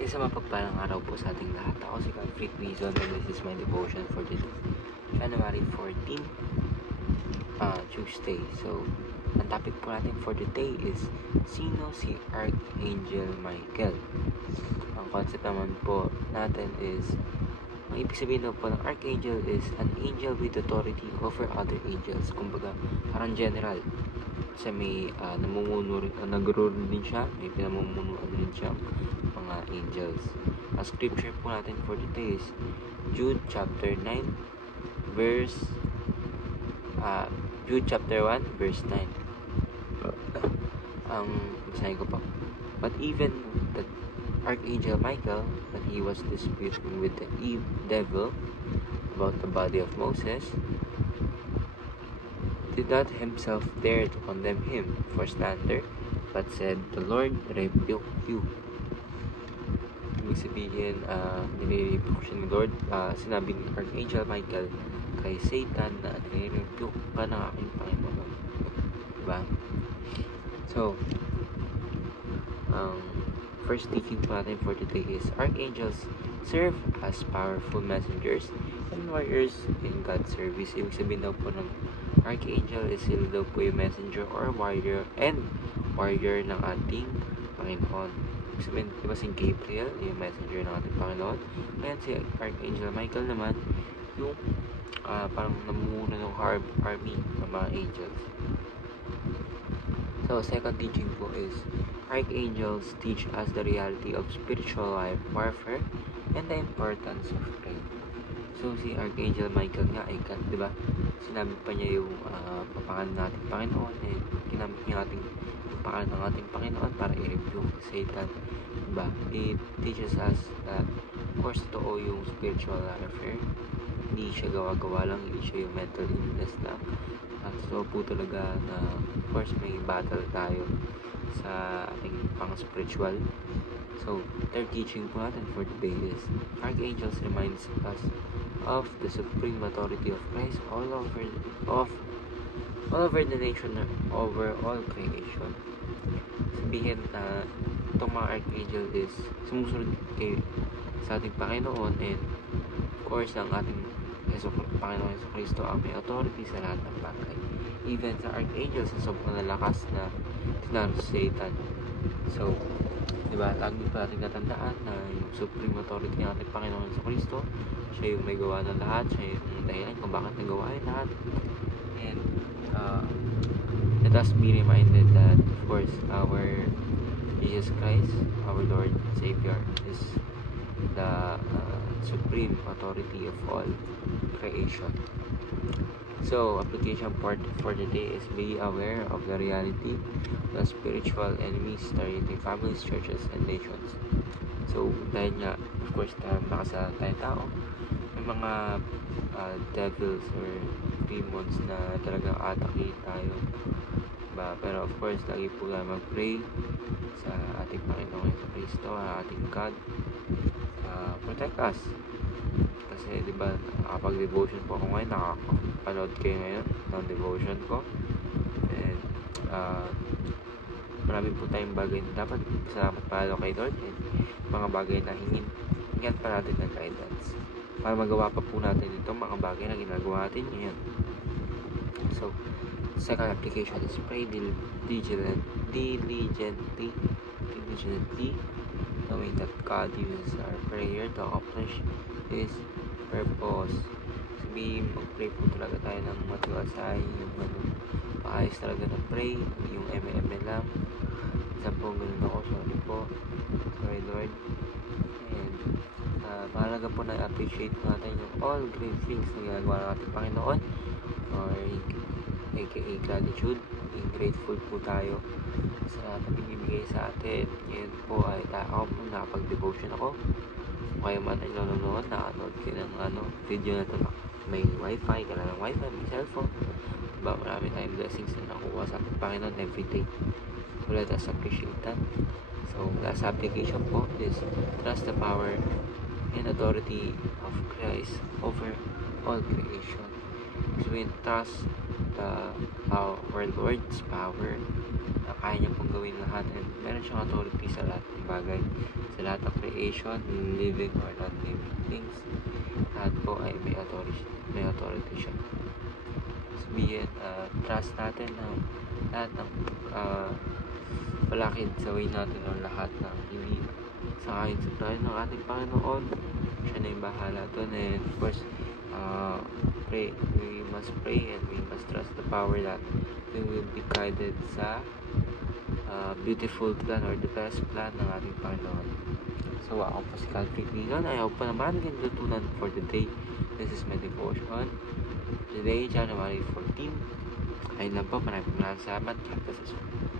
Isang mapagpalang araw po sa ating lahat. Ako si Godfrey Quizon and this is my devotion for today, January 14, Tuesday. So, ang topic po natin for today is sino si Archangel Michael? Ang concept naman po natin is, ang ibig sabihin daw po ng Archangel is an angel with authority over other angels. Kumbaga, parang general. Kasi may namumuno rin, nag-rule din siya, may pinamumunuan din siya mga angels. Ang scripture po natin for today is Jude chapter 9 verse Jude chapter 1 verse 9. Ang basahin ko po. But even the Archangel Michael, when he was disputing with the devil about the body of Moses, did not himself dare to condemn him for slander, but said, "The Lord rebuke you." Ibig sabihin, nire-rebuke siya ng Lord. Sinabi ni Archangel Michael kay Satan na nire-rebuke ka ng aking Panginoon. Diba? So, first teaching po natin for today is Archangels serve as powerful messengers and warriors in God's service. Ibig sabihin daw po ng Archangel is sila daw po yung messenger or warrior ng ating Panginoon. Ibig sabihin, diba si Gabriel yung messenger ng ating Panginoon, and si Archangel Michael naman yung parang namumuno ng army ng mga angels. So, second teaching po is Archangels teach us the reality of spiritual life warfare and the importance of prayer. So, si Archangel Michael nga ay God, diba? Sinabi pa niya yung papangalan ng ating Panginoon, and ginamit niya yung papangalan ng ating Panginoon para i-rebuke Satan, diba? It teaches us that, of course, totoo yung spiritual warfare. Hindi siya gawa-gawa lang, hindi siya yung mental illness lang. At so po talaga na, of course, may battle tayo sa ating pang-spiritual. So, third teaching po natin for today is Archangels reminds us of the supreme authority of Christ all over the nation, over all creation. Sabihin na itong mga Archangel is sumusunod sa ating Panginoon, and of course ang ating Panginoon Jesucristo ang may authority sa lahat ng bagay. Even sa Archangel, sa sobrang lakas na tinalo sa Satan. So, diba, lagi pa natin natandaan na yung supreme authority ng ating Panginoon Jesucristo, siya yung may gawa ng lahat, siya yung dahilan kung bakit nagawa yung lahat. And let us be reminded that, of course, our Jesus Christ, our Lord and Savior, is the supreme authority of all creation. So, application part for today is be aware of the reality of spiritual enemies targeting families, churches, and nations. So, dahil nga, of course, nakasalanan tayo tao, may mga devils or demons na talagang atake tayo. Diba? Pero of course, lagi po tayo mag-pray sa ating Panginoon Jesucristo, ating God, protect us. Kasi diba, nakapag-devotion po ako ngayon, nakapanood kayo ngayon ng devotion ko, and marami po tayong bagay na dapat salamat palo kay Lord, and mga bagay na hingan pa natin ng guidance para magawa pa po natin itong mga bagay na ginagawa natin ngayon. So, second application is pray diligently, knowing that God uses our prayer to accomplish His purpose. Sabihin, mag-pray po talaga tayo ng matiwasay, yung maayos talaga na pray, yung ML lang. Isa po, ganun ako, sorry Lord. And mahalaga po na appreciate natin yung all great things na ginagawa ng ating Panginoon, or aka gratitude. Grateful po tayo sa pinibigay sa atin. Ngayon po ay ako po nakapag-devotion ako. Kaya man ay nanonood, nakanood kayo ng video na ito, may wifi, kailangan ng wifi, may cellphone, diba, marami tayong blessings na nakuha sa ating Panginoon everyday. So let us appreciate that. So last application po is trust the power and authority of Christ over all creation. So we trust our Lord's power na kaya niya pong gawin lahat, and meron siyang authority sa lahat ng bagay sa sa lahat ng creation, living or non-living things, lahat po ay may authority siya. Sabihin, trust natin na lahat ng palakid sa way natin o lahat ng hindi sa akin sa plano ng ating Panginoon, siya na yung bahala doon. And of course, we must pray and we must trust the power that we will be guided sa beautiful plan or the best plan ng ating Panginoon. So ako po si Calvin Milon. I hope po naman din natutunan for the day. This is my devotion. Today, January 14. Ayun lang po. Maraming salamat. God bless you.